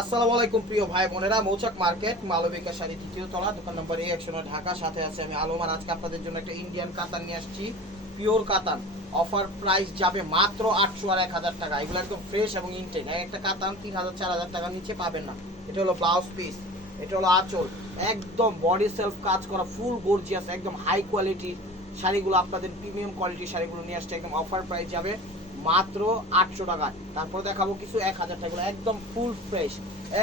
আসসালামু আলাইকুম প্রিয় ভাই বোনেরা, মৌচাক মার্কেট, মালবিকা শাড়ি দ্বিতীয় তলা, দোকান নম্বর এ, একশো ঢাকা, সাথে আছে আমি আলোমান আজকে আপনাদের জন্য একটা ইন্ডিয়ান কাতান নিয়ে আসছি পিওর কাতান অফার প্রাইস যাবে মাত্র আটশো আর এক হাজার টাকা। এগুলো একদম ফ্রেশ এবং ইনটেক এক একটা কাতান তিন হাজার, চার হাজার টাকার নিচে পাবেন না। এটা হলো ব্লাউজ পিস এটা হলো আঁচল। একদম বডি সেলফ কাজ করা ফুল গর্জিয়াস একদম হাই কোয়ালিটির শাড়িগুলো আপনাদের প্রিমিয়াম কোয়ালিটির শাড়িগুলো নিয়ে আসছে। একদম অফার প্রাইস যাবে মাত্র আটশো টাকা তারপর দেখাবো কিছু এক হাজার টাকা। একদম ফুল ফ্রেশ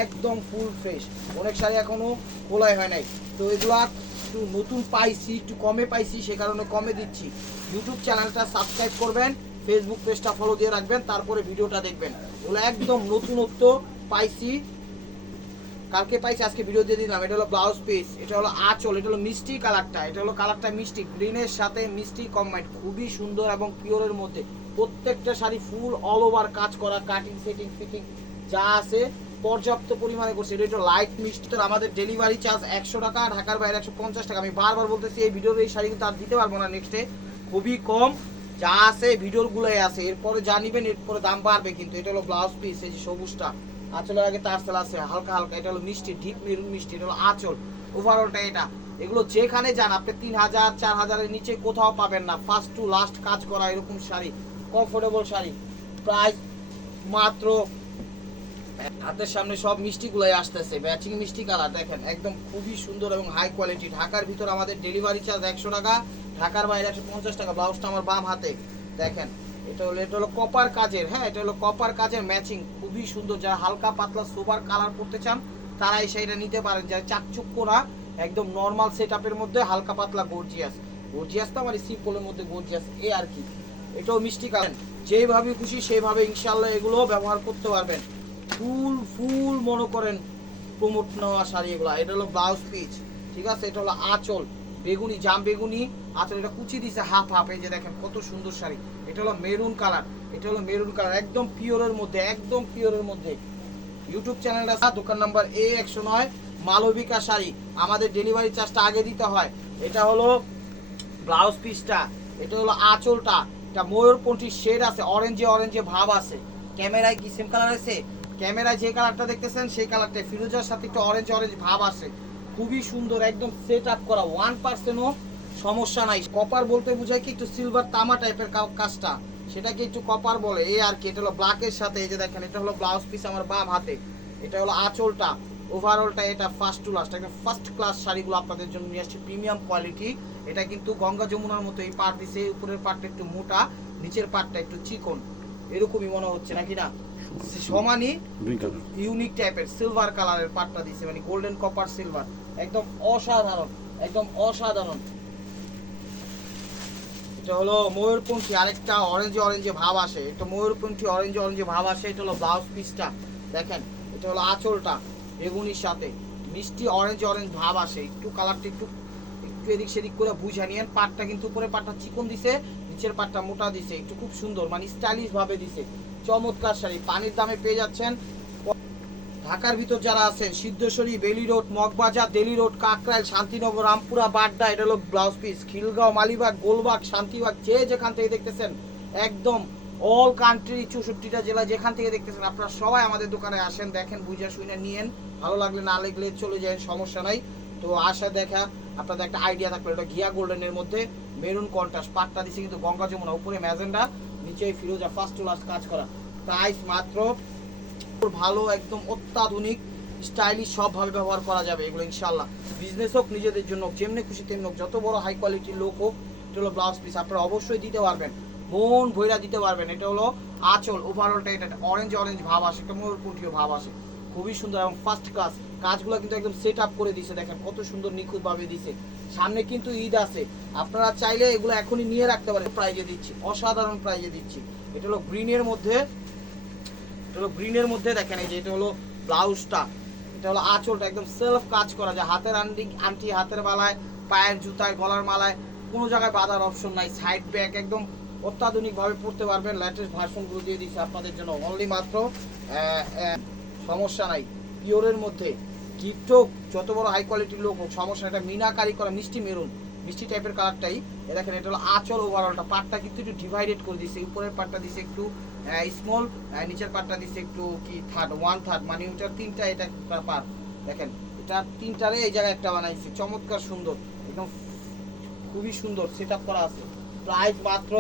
একদম ফুল ফ্রেশ অনেক শাড়ি এখনও খোলাই হয় নাই। তো এগুলো একটু নতুন পাইছি, একটু কমে পাইছি, সে কারণে কমে দিচ্ছি। ইউটিউব চ্যানেলটা সাবস্ক্রাইব করবেন ফেসবুক পেজটা ফলো দিয়ে রাখবেন, তারপরে ভিডিওটা দেখবেন। এগুলো একদম নতুনত্ব পাইছি। কালকে পাইছি, আজকে ভিডিও দিয়ে দিলাম। এটা হলো ব্লাউজ পিস এটা হলো আঁচল, এটা হলো মিষ্টি কালারটা, এটা হলো কালারটা মিষ্টি গ্রিনের সাথে মিষ্টি কম্বাইন্ড খুবই সুন্দর এবং পিওরের মধ্যে। প্রত্যেকটা শাড়ি ফুল অল ওভার কাজ করা কাটিং সেটিং ফিটিং যা আছে পর্যাপ্ত পরিমাণে করছে। এটা একটু লাইট মিষ্টি আমাদের ডেলিভারি চার্জ একশো টাকা, ঢাকার বাইরে একশো পঞ্চাশ টাকা। আমি বারবার বলতেছি, এই ভিডিওর এই শাড়ি কিন্তু আর দিতে পারব না নেক্সটে খুবই কম, যা আছে ভিডিওর গুলোই আছে। এরপরে যা এরপরে দাম বাড়বে কিন্তু। এটা হলো ব্লাউজ পিস এই যে সবুজটা। আঁচলের আগে তার তারসেল আছে, হালকা হালকা। এটা হলো মিষ্টি ডিপ মেরুন মিষ্টি, এটা হলো আঁচল। ওভারঅলটা এটা। এগুলো যেখানে যান, আপনি তিন হাজার, চার হাজারের নিচে কোথাও পাবেন না। ফার্স্ট টু লাস্ট কাজ করা এরকম শাড়ি। কমফোর্টেবল শাড়ি। প্রাইস মাত্র হাতের সামনে সব মিষ্টিগুলোই আসতেছে ম্যাচিং মিষ্টি কালার, দেখেন, একদম খুবই সুন্দর এবং হাই কোয়ালিটি ঢাকার ভিতর আমাদের ডেলিভারি চার্জ একশো টাকা, ঢাকার বাইরে একশো পঞ্চাশ টাকা ব্লাউজটা আমার বাম হাতে। দেখেন, এটা হলো এটা হলো কপার কাজের হ্যাঁ এটা হলো কপার কাজের ম্যাচিং খুবই সুন্দর। যারা হালকা পাতলা সোবার কালার করতে চান, তারা এই শাড়িটা নিতে পারেন। যারা চাকচুক্য না একদম নর্মাল সেট মধ্যে হালকা পাতলা গর্জিয়াস গর্জিয়াস তো আমার সিম্পলের মধ্যে গর্জিয়াস এ আর কি। এটাও মিষ্টি কালার যেইভাবে খুশি সেইভাবে ইনশাল্লাহ এগুলো ব্যবহার করতে পারবেন। ফুল ফুল মনে করেন প্রমোট নেওয়া শাড়ি এগুলো। এটা হলো ব্লাউজ পিস ঠিক আছে? এটা হলো আঁচল, বেগুনি, জাম বেগুনি, আঁচল। এটা কুচি দিছে হাফ হাফ, এই যে দেখেন কত সুন্দর শাড়ি। এটা হলো মেরুন কালার, এটা হলো মেরুন কালার, একদম পিওরের মধ্যে, একদম পিওরের মধ্যে। ইউটিউব চ্যানেলটা দোকান নাম্বার এ একশো নয়, মালবিকা শাড়ি। আমাদের ডেলিভারি চার্জটা আগে দিতে হয়। এটা হলো ব্লাউজ পিসটা এটা হলো আঁচলটা। এটা ময়ূরপন্থী শেড আছে অরেঞ্জে অরেঞ্জে ভাব আছে। ক্যামেরায় কি সেম কালার আছে ক্যামেরায় যে কালারটা দেখতেছেন, সেই কালারটা ফিরোজার সাথে একটু অরেঞ্জ অরেঞ্জ ভাব আছে। খুবই সুন্দর, একদম সেট আপ করা ওয়ান পার্সেন্টও সমস্যা নাই। কপার বলতে বোঝায় কি একটু সিলভার তামা টাইপের কাজটা। সেটাকে একটু কপার বলে। এই আর কি, এটা হলো ব্ল্যাকের সাথে। এই যে দেখেন, এটা হলো ব্লাউজ পিস আমার বাম হাতে। এটা হলো আঁচলটা। ওভারঅলটা এটা ফার্স্ট টু লাস্ট একদম ফার্স্ট ক্লাস শাড়িগুলো আপনাদের জন্য নিয়ে আসছে। প্রিমিয়াম কোয়ালিটি এটা কিন্তু গঙ্গা যমুনার মতো এই পাট দিছে উপরের পাটটা একটু মোটা নিচের পাটটা একটু চিকন। এরকমই মনে হচ্ছে নাকি না? সমানই ইউনিক টাইপের সিলভার কালারের পাটটা দিছে মানে গোল্ডেন কপার সিলভার একদম অসাধারণ একদম অসাধারণ। এটা হলো ময়ূরপন্থী আরেকটা অরেঞ্জ অরেঞ্জে ভাব আসে। এটা ময়ূরপন্থী অরেঞ্জ অরেঞ্জে ভাব আসে এটা হলো ব্লাউজ পিসটা দেখেন এটা হলো আঁচলটা বেগুনির সাথে। মিষ্টি অরেঞ্জ অরেঞ্জ ভাব আসে একটু কালারটা একটু একটু এদিক সেদিক করে বুঝা নিয়েন। পাটটা কিন্তু উপরে পাটটা চিকন দিছে, নিচের পাটটা মোটা দিছে। একটু খুব সুন্দর মানে স্টাইলিশ ভাবে দিছে। চমৎকার শাড়ি, পানির দামে পেয়ে যাচ্ছেন। ঢাকার ভিতর যারা আছেন, সিদ্ধেশ্বরী, বেলি রোড, মগবাজার, দেলি রোড, কাকরাইল, শান্তিনগর, রামপুরা, বাড্ডা, এটা হলো ব্লাউজ পিস খিলগাঁও, মালিবাগ, গোলবাগ, শান্তিবাগ, যে যেখান থেকে দেখতেছেন, একদম অল কান্ট্রি চৌষট্টিটা জেলা যেখান থেকে দেখতেছেন, আপনারা সবাই আমাদের দোকানে আসেন, দেখেন, বুঝে শুনে নিয়েন। ভালো লাগলে না লাগলে চলে যায় সমস্যা নাই। তো আসা দেখা আপনাদের একটা আইডিয়া থাকবে, এটা ঘিয়া গোল্ডেনের মধ্যে মেরুন কন্ট্রাস্ট পাটটা দিচ্ছে কিন্তু গঙ্গা যমুনা, উপরে ম্যাজেন্ডা, নিচে ফিরোজা ফার্স্ট টু লাস্ট কাজ করা। প্রাইস মাত্র ভালো, একদম অত্যাধুনিক স্টাইলিশ সবভাবে ব্যবহার করা যাবে এগুলো ইনশাল্লাহ বিজনেস হোক, নিজেদের জন্য যেমনি খুশি তেমনি হোক, যত বড় হাই কোয়ালিটির লোক হোক, এটা হলো ব্লাউজ পিস আপনারা অবশ্যই দিতে পারবেন। মন ভৈরা দিতে পারবেন, এটা হলো আঁচল ওভারঅলটা এটা অরেঞ্জ অরেঞ্জ ভাব আসে একটা ময়ূরপুণ্ঠীয় ভাব আসে। খুবই সুন্দর এবং ফার্স্ট ক্লাস কাজগুলো কিন্তু একদম সেট আপ করে দিছে, দেখেন কত সুন্দর নিখুঁতভাবে দিছে। সামনে কিন্তু ঈদ আছে। আপনারা চাইলে এগুলো এখনই নিয়ে রাখতে পারেন প্রাইজে দিচ্ছি। অসাধারণ প্রাইজে দিচ্ছি। এটা হলো গ্রিনের মধ্যে, এটা হলো গ্রিনের মধ্যে দেখেন এই যে, এটা হলো ব্লাউজটা এটা হলো আঁচলটা, একদম সেলফ কাজ করা যায়। হাতের আন্টি আন্টি হাতের বালায় পায়ের জুতায়, গলার মালায়, কোনো জায়গায় বাঁধার অপশন নাই। সাইড ব্যাগ একদম অত্যাধুনিকভাবে পড়তে পারবেন। লেটেস্ট ভার্সনগুলো দিয়ে দিচ্ছে আপনাদের জন্য। অনলি মাত্র সমস্যা নাই। পিওরের মধ্যে। হোক যত বড় হাই কোয়ালিটির লোক হোক, সমস্যা। এটা মিনাকারি করা, মিষ্টি মেরুন, মিষ্টি টাইপের কালারটাই দেখেন, এটা হলো আঁচল ওভারঅলটা পাটটা কিন্তু একটু ডিভাইডেড করে দিছে উপরের পাটটা দিছে একটু স্মল নিচের পাটটা দিচ্ছে একটু কি থার্ড ওয়ান থার্ড মানে ওটার তিনটা, এটা একটা পার্ট দেখেন, এটা তিনটারে এই জায়গায় একটা বানাইছে। চমৎকার সুন্দর, একদম খুবই সুন্দর সেট আপ করা আছে। প্রাইস মাত্র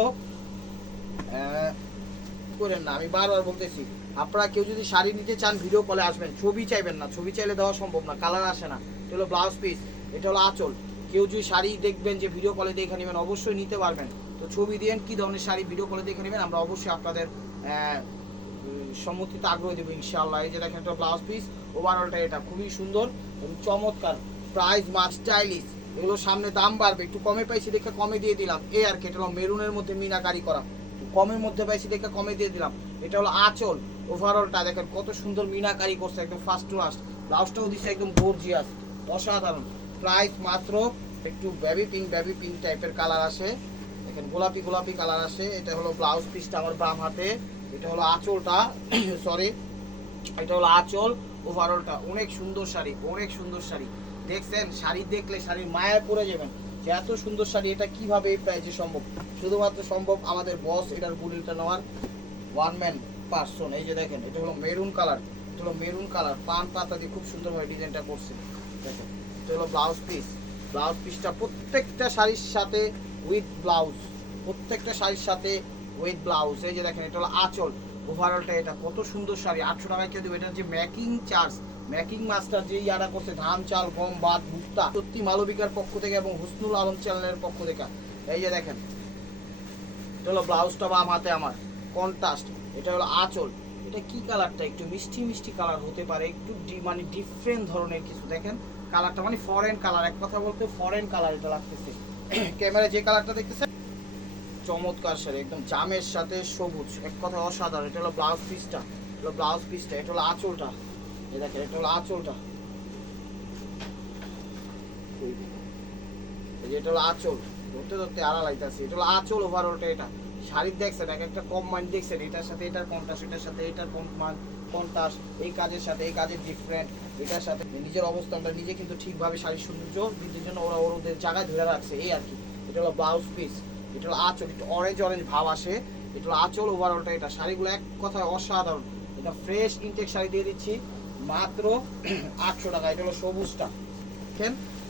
করেন না, আমি বারবার বলতেছি। আপনারা কেউ যদি শাড়ি নিতে চান ভিডিও কলে আসবেন। ছবি চাইবেন না, ছবি চাইলে দেওয়া সম্ভব না কালার আসে না। এটা হলো ব্লাউজ পিস এটা হলো আঁচল। কেউ যদি শাড়ি দেখবেন যে ভিডিও কলে দেখে নেবেন, অবশ্যই নিতে পারবেন। তো ছবি দিয়েন কি ধরনের শাড়ি ভিডিও কলে দেখে নেবেন, আমরা অবশ্যই আপনাদের সম্মতিতে আগ্রহ দেবো, ইনশাআল্লাহ। এই যে দেখেন একটা ব্লাউজ পিস ওভারঅলটা এটা খুবই সুন্দর এবং চমৎকার। প্রাইস মাছ স্টাইলিশ এগুলো সামনে দাম বাড়বে। একটু কমে পাইছি দেখে কমে দিয়ে দিলাম। এ আর কি, এটা হলো মেরুনের মধ্যে মিনাকারি করা। কমের মধ্যে পাইছি দেখে কমে দিয়ে দিলাম। এটা হলো আঁচল। ওভারঅলটা দেখেন কত সুন্দর মিনাকারি করছে, একদম ফার্স্ট টু লাস্ট ব্লাউজটাও দিচ্ছে একদম গর্জিয়াস অসাধারণ। প্রাইস মাত্র একটু বেবি পিঙ্ক বেবি পিঙ্ক টাইপের কালার আসে। দেখেন গোলাপি গোলাপি কালার আসে। এটা হলো ব্লাউজ পিসটা আমার বাম হাতে। এটা হলো আঁচলটা সরি এটা হলো আঁচল। ওভারঅলটা অনেক সুন্দর শাড়ি, অনেক সুন্দর শাড়ি। দেখছেন, শাড়ি দেখলে শাড়ির মায়া পরে যাবেন। যে এত সুন্দর শাড়ি, এটা কীভাবে এই প্রাইসে সম্ভব? শুধুমাত্র সম্ভব আমাদের বস এটার গুলিটা নেওয়ার। ওয়ান ম্যান পার্সন, এই যে দেখেন, এটা হলো মেরুন কালার, এটা হলো মেরুন কালার, পান পাতা দিয়ে খুব সুন্দরভাবে ডিজাইনটা করছে। দেখেন, এটা হলো ব্লাউজ পিস, ব্লাউজ পিসটা প্রত্যেকটা শাড়ির সাথে উইথ ব্লাউজ, প্রত্যেকটা শাড়ির সাথে উইথ ব্লাউজ, এই যে দেখেন, এটা হলো আঁচল। ওভারঅলটা এটা, কত সুন্দর শাড়ি, আটশো টাকায় কেউ দেবে, এটা যে মেকিং চার্জ মেকিং মাস্টার যে ইয়ারা করছে, ধান, চাল, গম, বাদ, ভুট্টা, সত্যি মালবিকার পক্ষ থেকে এবং হুসনুল আলম চ্যানেলের পক্ষ থেকে। এই যে দেখেন, এটা হলো ব্লাউজটা বাম হাতে আমার কন্ট্রাস্ট এটা হলো আঁচল। এটা কি কালারটা? একটু মিষ্টি মিষ্টি কালার হতে পারে, একটু মানে ডিফারেন্ট ধরনের কিছু। দেখেন, কালারটা মানে ফরেন কালার। এক কথা বলতে ফরেন কালার এটা লাগতেছে। ক্যামেরায় যে কালারটা দেখতেছে চমৎকার শাড়ি একদম জামের সাথে সবুজ, এক কথা অসাধারণ। এটা হলো ব্লাউজ পিসটা হলো ব্লাউজ পিসটা এটা হলো আঁচলটা। এই দেখেন, এটা হলো আঁচলটা। এটা হলো আঁচল। ধরতে ধরতে আড়া লাইতেছে এটা হলো আঁচল ওভারঅলটা এটা। শাড়ির দেখছেন, এক একটা কম মান দেখছেন, এটার সাথে এটার কন্টাস এটার সাথে এটার মান কন্টাস এই কাজের সাথে, এই কাজের ডিফারেন্ট এটার সাথে। নিজের অবস্থানটা নিজে কিন্তু ঠিকভাবে শাড়ির সৌন্দর্য বৃদ্ধির জন্য ওরা ওরা ওদের জায়গায় ধরে রাখছে, এই আর কি। এটা হলো ব্লাউজ পিস এটা হলো আঁচল, একটু অরেঞ্জ অরেঞ্জ ভাব আসে, এটা হলো আঁচল ওভারঅলটা এটা। শাড়িগুলো এক কথায় অসাধারণ। এটা ফ্রেশ ইনটেক শাড়ি দিয়ে দিচ্ছি, মাত্র আটশো টাকা। এটা হলো সবুজটা।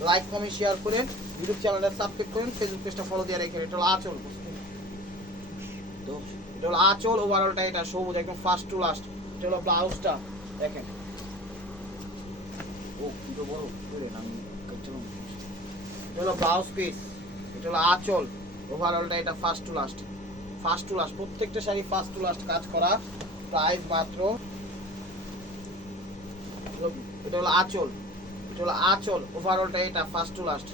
লাইক কমেন্ট শেয়ার করেন। ইউটিউব চ্যানেলটা সাবস্ক্রাইব করেন ফেসবুক পেজটা ফলো দিয়ে রেখে এটা হলো আঁচল। তো এটা হলো আঁচল ওভারঅলটা এটা সবুজ, একদম ফার্স্ট টু লাস্ট এটা হলো ব্লাউজটা দেখেন। ও, কিন্তু বড় আমি এটা হলো ব্লাউজ পিস এটা হলো আঁচল ওভারঅলটা এটা first to last first to last প্রত্যেকটা শাড়ি ফার্স্ট টু লাস্ট কাজ করা প্রাইস মাত্র। এটা হলো আঁচল, এটা হলো আঁচল ওভারঅলটা এটা ফার্স্ট টু লাস্ট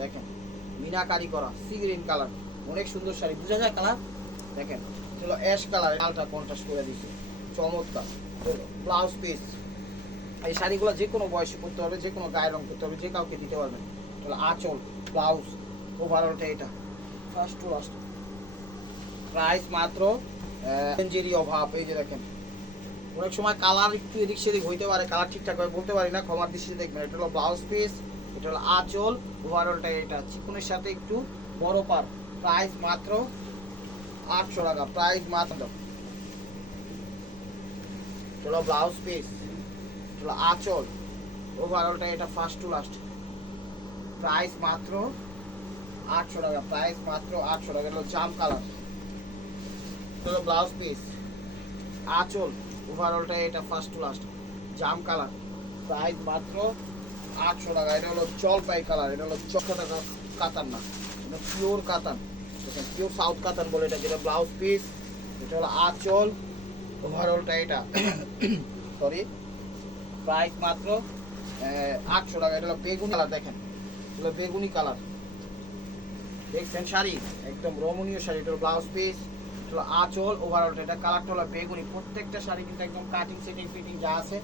দেখেন, মিনাকারি করা সি গ্রিন কালার অনেক সুন্দর শাড়ি। বোঝা যায় কালার দেখেন হলো অ্যাশ কালার লালটা কন্ট্রাস্ট করে দিছে চমৎকার। ব্লাউজ পিস এই শাড়িগুলো যে কোনো বয়সে করতে পারবে, যে কোনো গায়ের রং করতে পারবে, যে কাউকে দিতে পারবেন এটা আঁচল ব্লাউজ ওভারঅলটা এটা। ফার্স্ট টু লাস্ট প্রাইস মাত্র সেঞ্চুরি অভাব, এই যে দেখেন। অনেক সময় কালার একটু এদিক সেদিক হইতে পারে কালার ঠিকঠাক ভাবে বলতে পারি না, ক্ষমার দৃষ্টিতে দেখবেন। এটা হলো ব্লাউজ পিস এটা হলো আঁচল ওভারঅলটা এটা। চিকনের সাথে একটু বড় পার প্রাইস মাত্র আটশো টাকা প্রাইস মাত্র। হলো ব্লাউজ পিস হলো আঁচল। ওভারঅলটা এটা ফার্স্ট টু লাস্ট প্রাইস মাত্র আটশো টাকা প্রাইস মাত্র আটশো টাকা, এটা জাম কালার হলো ব্লাউজ পিস আঁচল। ওভারঅলটা এটা ফার্স্ট টু লাস্ট জাম কালার প্রাইস মাত্র আটশো টাকা, এটা হলো জলপাই কালার এটা হলো টাকা কাতান না, এটা পিওর কাতান পিওর সাউথ কাতান বলে এটা যেটা ব্লাউজ পিস এটা হলো আঁচল ওভারঅলটা এটা। সরি প্রাইস মাত্র আটশো টাকা। এটা হলো বেগুনি কালার দেখেন। হলো বেগুনি কালার দেখছেন শাড়ি? একদম রমণীয় শাড়ি। এটা ব্লাউজ পিস হলো আঁচল ওভারঅলটা এটা কালারটা হলো বেগুনি। প্রত্যেকটা শাড়ি কিন্তু একদম কাটিং সেটিং ফিটিং যা আছে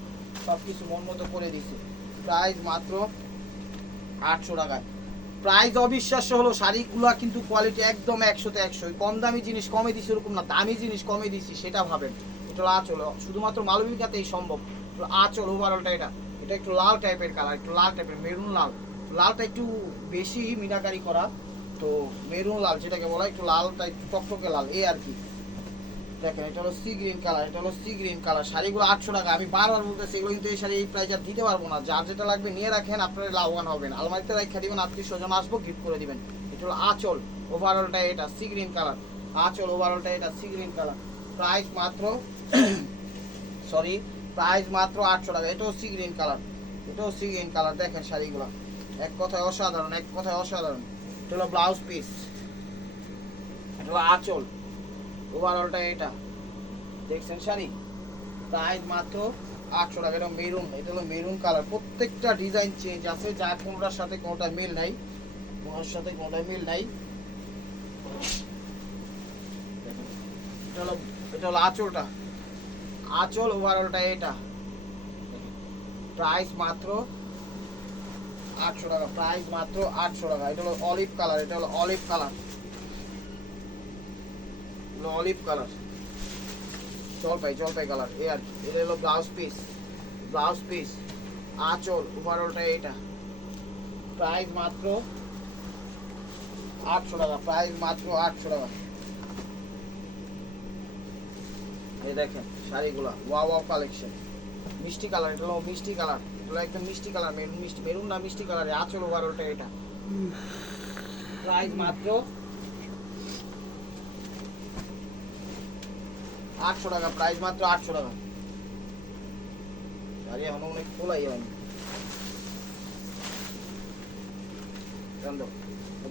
সব কিছু মন মতো করে দিছে। প্রাইস মাত্র আটশো টাকায়। প্রাইস অবিশ্বাস্য হলো, শাড়িগুলো কিন্তু কোয়ালিটি একদম একশোতে একশো। কম দামি জিনিস কমে দিছি, ওরকম না। দামি জিনিস কমে দিছি, সেটা ভাবেন। এটা আচল। শুধুমাত্র মালবিকাতেই সম্ভব। আচল ওভারঅলটা এটা। এটা একটু লাল টাইপের কালার একটু লাল টাইপের মেরুন লাল। লালটা একটু বেশি মিনাকারি করা। তো মেরুন লাল, যেটাকে বলা একটু লালটা একটু টকটকে লাল, এই আর কি। দেখেন, এটা হলো সি গ্রিন কালার, এটা হলো সি গ্রিন কালার। শাড়িগুলো আটশো টাকা, আমি বারবার বলতেছি, এগুলো কিন্তু এই শাড়ি এই প্রাইস আর দিতে পারব না। যার যেটা লাগবে নিয়ে রাখেন, আপনারা লাভবান হবেন। আলমারিতে রেখে দিবেন, আত্মীয় স্বজন আসব গিফট করে দিবেন। এটা হলো আঁচল ওভারঅলটা এটা, সি গ্রিন কালার। আঁচল ওভারঅলটা এটা, সি গ্রিন কালার। প্রাইস মাত্র সরি প্রাইস মাত্র আটশো টাকা। এটাও সি গ্রিন কালার, এটাও সি গ্রিন কালার। দেখেন শাড়িগুলো, এক কথায় অসাধারণ, এক কথায় অসাধারণ। এটা হলো ব্লাউজ পিস এটা হলো আঁচল। ওভারঅলটা এটা। দেখছেন শাড়ি? প্রাইস মাত্র আটশো টাকা। এটা মেরুন এটা হলো মেরুন কালার প্রত্যেকটা ডিজাইন চেঞ্জ আছে যা কোনোটার সাথে কোনোটা মিল নাই। কোনোটার সাথে কোনোটা মিল নাই। এটা হলো এটা হলো আঁচলটা। আঁচল ওভারঅলটা এটা। প্রাইস মাত্র আটশো টাকা। প্রাইস মাত্র আটশো টাকা। এটা হলো অলিভ কালার এটা হলো অলিভ কালার অলিভ কালার জলপাই জলপাই কালার এই আর এটা হলো ব্লাউজ পিস ব্লাউজ পিস আঁচল ওভারঅলটা এটা প্রাইস মাত্র আটশো টাকা প্রাইস মাত্র আটশো টাকা। এই দেখেন শাড়িগুলা ওয়া ওয়া কালেকশন মিষ্টি কালার এটা হলো মিষ্টি কালার এটা হলো একদম মিষ্টি কালার মেরুন মিষ্টি মেরুন না মিষ্টি কালার আঁচল ওভারঅলটা এটা প্রাইস মাত্র আটশো টাকা প্রাইস মাত্র আটশো টাকা। আরে এখন অনেক খোলাই আমি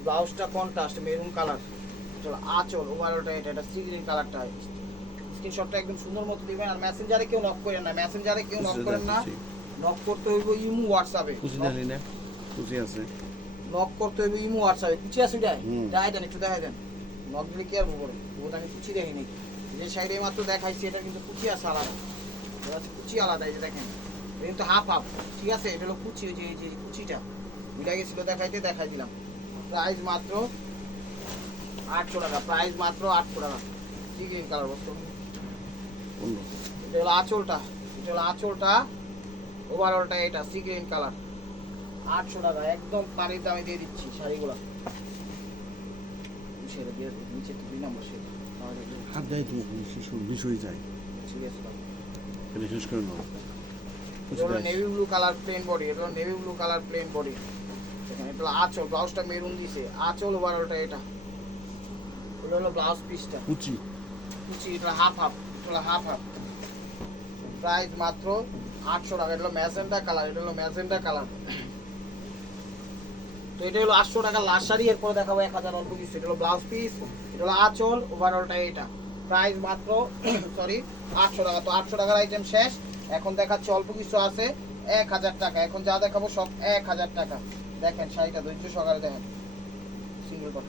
ব্লাউজটা কন্ট্রাস্ট মেরুন কালার চলো আঁচল ওভারঅলটা এটা এটা সি গ্রিন কালারটা স্ক্রিনশটটা একদম সুন্দর মতো দিবেন আর মেসেঞ্জারে কেউ নক করেন না। মেসেঞ্জারে কেউ নক করেন না। নক করতে হইব ইমু হোয়াটসঅ্যাপে ডালি না খুশি আছে। নক করতে হইব ইমু হোয়াটসঅ্যাপে কুচি আছে হুম। দেখাই দেন একটু দেখাই দেন। নক দিলে কি আর করে ওটা আমি কুচি দেখিনি। যে সাইডে মাত্র দেখাইছি এটা কিন্তু কুচি আছে আলাদা এটা কুচি আলাদা এই যে দেখেন। এটা কিন্তু হাফ হাফ ঠিক আছে? এটা হলো কুচি ওই যে এই যে কুচিটা। মিলা গেছিল দেখাইতে দেখাই দিলাম। প্রাইস মাত্র আটশো টাকা প্রাইস মাত্র আটশো টাকা। কি গ্রিন কালার বস্তু এটা হলো আঁচলটা। এটা হলো আঁচলটা ওভারঅলটা এটা সি গ্রিন কালার আটশো টাকা একদম পানির দামে দিয়ে দিচ্ছি শাড়িগুলো। নিচে দুই নম্বর সেটা হাত দেয় তো শিশুর বিষয় যায় ঠিক আছে দাও। শেষ করে নাও। Navy blue colour plain body এটা navy blue colour plain body এখানে এটা আঁচল ব্লাউজটা মেরুন দিছে। আঁচল ওভারঅলটা এটা। এটা হলো ব্লাউজ পিসটা কুচি। কুচি এটা হাফ হাফ এটা হাফ হাফ প্রাইস মাত্র আটশো টাকা। এটা হলো ম্যাজেন্টা কালার এটা হলো ম্যাজেন্টা কালার তো এটা হলো আটশো টাকা লাস্ট শাড়ি এরপরে দেখাবো এক হাজার অল্প কিছু। এটা হলো ব্লাউজ পিস এটা হলো আঁচল ওভারঅলটা এটা। প্রাইস মাত্র সরি আটশো টাকা। তো আটশো টাকার আইটেম শেষ। এখন দেখাচ্ছে অল্প কিছু আছে, এক হাজার টাকা। এখন যা দেখাবো সব এক হাজার টাকা। দেখেন, শাড়িটা ধৈর্য সকালে দেখেন। সিঙ্গেল কট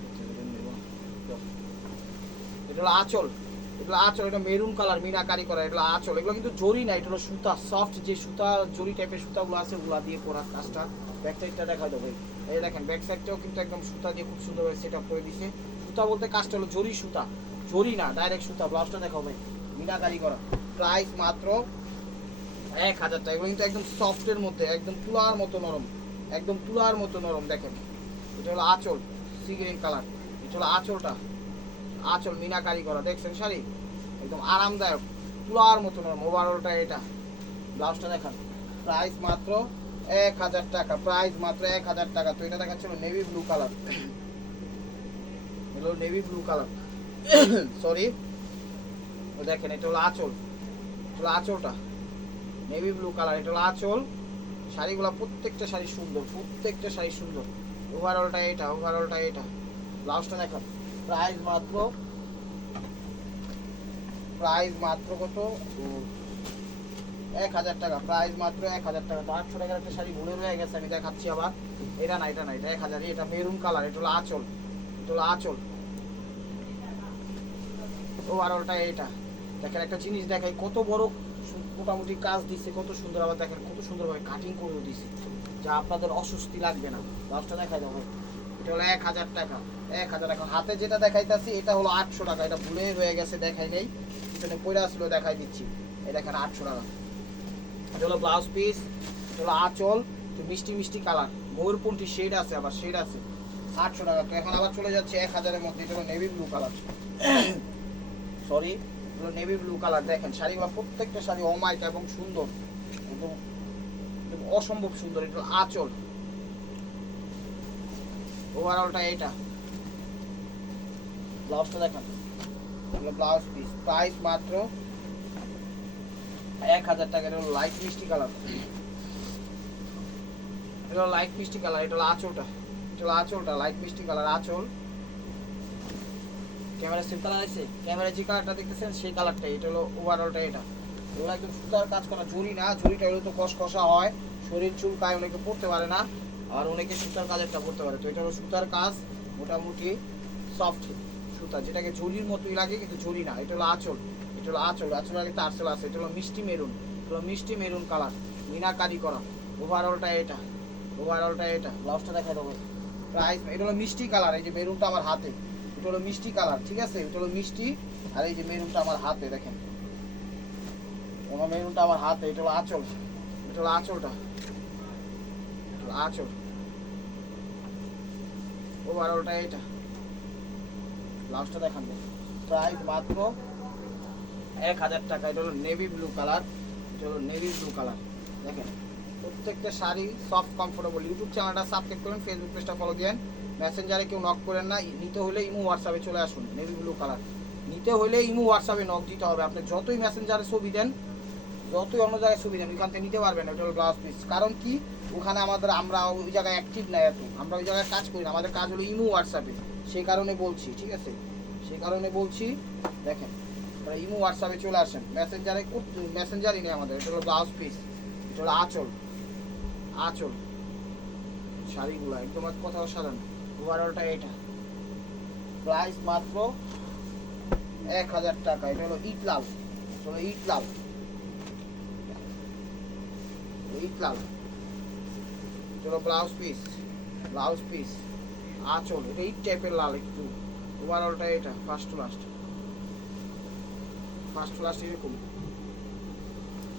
এটা হলো আঁচল। এগুলো আঁচল, এটা মেরুন কালার, মিনাকারি করা। এগুলো আঁচল। এগুলো কিন্তু জরি না, এটা হলো সুতা সফট যে সুতা, জরি টাইপের সুতাগুলো আছে, ওগুলা দিয়ে করা কাজটা। ব্যাক সাইডটা দেখা দেবো। এই দেখেন ব্যাক সাইডটাও কিন্তু একদম সুতা দিয়ে খুব সুন্দরভাবে সেট আপ করে দিছে। সুতা বলতে কাজটা হলো জরি সুতা। জরি না ডাইরেক্ট সুতা ব্লাউজটা দেখা হবে মিনাকারি করা। প্রাইস মাত্র এক হাজার টাকা। এগুলো কিন্তু একদম সফটের মধ্যে, একদম তুলার মতো নরম। একদম তুলার মতো নরম, দেখেন। এটা হলো আঁচল সি গ্রিন কালার এটা হলো আঁচলটা। আঁচল মিনাকারি করা, দেখছেন শাড়ি? একদম আরামদায়ক, তুলার মতো নরম। ওভারঅলটা এটা। ব্লাউজটা দেখান। প্রাইস মাত্র এক হাজার টাকা। প্রাইস মাত্র এক হাজার টাকা। তো এটা দেখাচ্ছিল নেভি ব্লু কালার হলো নেভি ব্লু কালার সরি দেখেন, এটা হলো আঁচল। এটা হলো আঁচলটা। নেভি ব্লু কালার এটা হলো আঁচল। শাড়িগুলো প্রত্যেকটা শাড়ি সুন্দর, প্রত্যেকটা শাড়ি সুন্দর। ওভারঅলটা এটা ওভারঅলটা এটা। ব্লাউজটা দেখান প্রাইস মাত্র প্রাইস মাত্র কত? এক হাজার টাকা। প্রাইস মাত্র এক হাজার টাকা। আটশো টাকার একটা শাড়ি ভুলে রয়ে গেছে, আমি দেখাচ্ছি আবার। এটা না এটা না, এটা এক হাজার। এটা মেরুন কালার এটা হলো আঁচল। এটা হলো আঁচল। ওভারঅলটা এটা। দেখেন একটা জিনিস দেখাই, কত বড় মোটামুটি কাজ দিচ্ছে কত সুন্দর আবার দেখেন কত সুন্দরভাবে কাটিং করে দিচ্ছে যা আপনাদের অস্বস্তি লাগবে না। লাস্টটা দেখাই দেবো এটা হলো এক হাজার টাকা। এক হাজার টাকা। হাতে যেটা দেখাইতাছি, এটা হলো আটশো টাকা। এটা ভুলে হয়ে গেছে, দেখাই নেই। পিছনে পড়ে আসলো দেখাই দিচ্ছি। এই দেখেন আটশো টাকা। এটা হলো ব্লাউজ পিস এটা হলো আঁচল মিষ্টি মিষ্টি কালার ময়ূরপন্থী শেড আছে আবার শেড আছে। আটশো টাকা। তো এখন আবার চলে যাচ্ছে এক হাজারের মধ্যে। এটা হলো নেভি ব্লু কালার সরি এগুলো নেভি ব্লু কালার দেখেন, শাড়িগুলো প্রত্যেকটা শাড়ি অমাইক এবং সুন্দর। অসম্ভব সুন্দর এটা আঁচল। ওভারঅলটা এটা। ব্লাউজটা দেখেন। ব্লাউজ পিস প্রাইস মাত্র এক হাজার টাকা, এটা লাইট মিষ্টি কালার এটা লাইট মিষ্টি কালার এটা আঁচলটা। এটা আঁচলটা লাইট মিষ্টি কালার আঁচল। ক্যামেরা সেম কালার আছে। ক্যামেরা যে কালারটা দেখতেছেন, সেই কালারটা এটা হলো ওভারঅলটা এটা। এগুলো একদম সুতার কাজ করা জরি না জরিটা হলো তো কষকষা হয়। শরীর চুলকায় অনেকে পড়তে পারে না, আর অনেকে সুতার কাজেরটা পড়তে পারে। তো এটা হলো সুতার কাজ, মোটামুটি সফট সুতা, যেটাকে ঝুড়ির মতোই লাগে, কিন্তু ঝুড়ি না। এটা হলো আঁচল, এটা হলো আঁচল আঁচল আগে তারসেল আছে, এটা হলো মিষ্টি মেরুন, এটা হলো মিষ্টি মেরুন কালার মিনাকারি করা। ওভারঅলটা এটা ওভারঅলটা এটা ব্লাউজটা দেখা দেবো প্রাইস এটা হলো মিষ্টি কালার এই যে মেরুনটা আমার হাতে। হলো মিষ্টি কালার, ঠিক আছে? এটা হলো মিষ্টি। আর এই যে মেরুনটা আমার হাতে, দেখেন। কোনো মেরুনটা আমার হাতে, এটা হলো আঁচল। এটা হলো আঁচলটা। এটা হলো আঁচল। ওভারঅলটা এটা। ব্লাউজটা দেখান। প্রাইস মাত্র এক হাজার টাকা। এটা হলো নেভি ব্লু কালার এটা হলো নেভি ব্লু কালার দেখেন। প্রত্যেকটা শাড়ি সফট কমফোর্টেবল ইউটিউব চ্যানেলটা সাবস্ক্রাইব করেন ফেসবুক পেজটা ফলো দেন মেসেঞ্জারে কেউ নক করেন না। নিতে হলে ইমো হোয়াটসঅ্যাপে চলে আসুন নেভি ব্লু কালার নিতে হলে ইমো হোয়াটসঅ্যাপে নক দিতে হবে। আপনি যতই মেসেঞ্জারে ছবি দেন, যতই অন্য জায়গায় ছবি দেন ওইখান থেকে নিতে পারবেন ওটা হলো ব্লাউজ পিস কারণ কি? ওখানে আমাদের, আমরা ওই জায়গায় অ্যাক্টিভ নাই এত। আমরা ওই জায়গায় কাজ করি না। আমাদের কাজ হলো ইমো হোয়াটসঅ্যাপে সেই কারণে বলছি, ঠিক আছে? সেই কারণে বলছি, দেখেন ইমো হোয়াটসঅ্যাপে চলে আসেন। মেসেঞ্জারে মেসেঞ্জারই নেই আমাদের। এটা হলো ব্লাউজ পিস এটা হলো আঁচল। আঁচল শাড়িগুলো, একদম এক কোথাও সাজানো ওভারঅলটা এটা। প্রাইস মাত্র এক হাজার টাকা। এটা হলো ইট লাল হলো ইট লাল ইট লাল হলো ব্লাউজ পিস ব্লাউজ পিস আঁচল এটা ইট টাইপের লাল একটু। ওভারঅলটা এটা first to last first to last এরকম।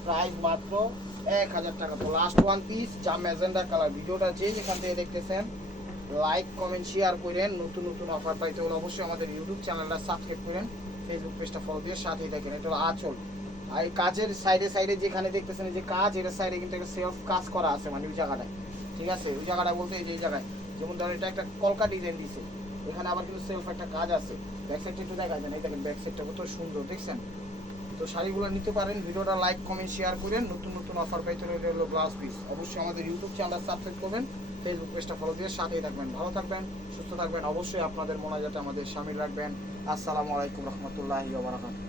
প্রাইস মাত্র এক হাজার টাকা। তো লাস্ট ওয়ান পিস যা ম্যাজেন্ডা কালার ভিডিওটা যে যেখান থেকে দেখতেছেন লাইক কমেন্ট শেয়ার করেন। নতুন নতুন অফার পাইতে হলে অবশ্যই আমাদের ইউটিউব চ্যানেলটা সাবস্ক্রাইব করেন ফেসবুক পেজটা ফলো দিয়ে সাথেই থাকেন। এটা আঁচল। আর এই কাজের সাইডে সাইডে যেখানে দেখতেছেন যে কাজ এটার সাইডে কিন্তু একটা সেলফ কাজ করা আছে মানে ওই জায়গাটায়। ঠিক আছে? ওই জায়গাটা বলতে এই যে জায়গায়। যেমন ধরেন এটা একটা কলকা ডিজাইন দিছে। এখানে আবার কিন্তু সেলফ একটা কাজ আছে। ব্যাক সাইডটা একটু দেখা যায় এই দেখেন ব্যাক সাইডটা কত সুন্দর, দেখছেন? তো শাড়িগুলো নিতে পারেন। ভিডিওটা লাইক কমেন্ট শেয়ার করেন। নতুন নতুন অফার পাইতে রইল হলো গ্লাস পিস অবশ্যই আমাদের ইউটিউব চ্যানেল সাবস্ক্রাইব করবেন। ফেসবুক পেজটা ফলো দিয়ে সাথেই থাকবেন। ভালো থাকবেন, সুস্থ থাকবেন। অবশ্যই আপনাদের মনে যাতে আমাদের সামিল রাখবেন। আসসালামু আলাইকুম রহমতুল্লাহি বারাকাতুহু।